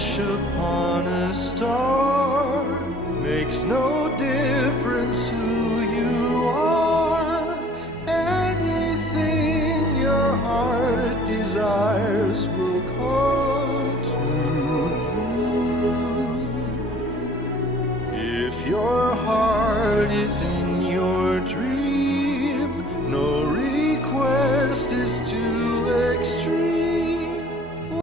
wish upon a star. Makes no difference who you are. Anything your heart desires will come to you. If your heart is in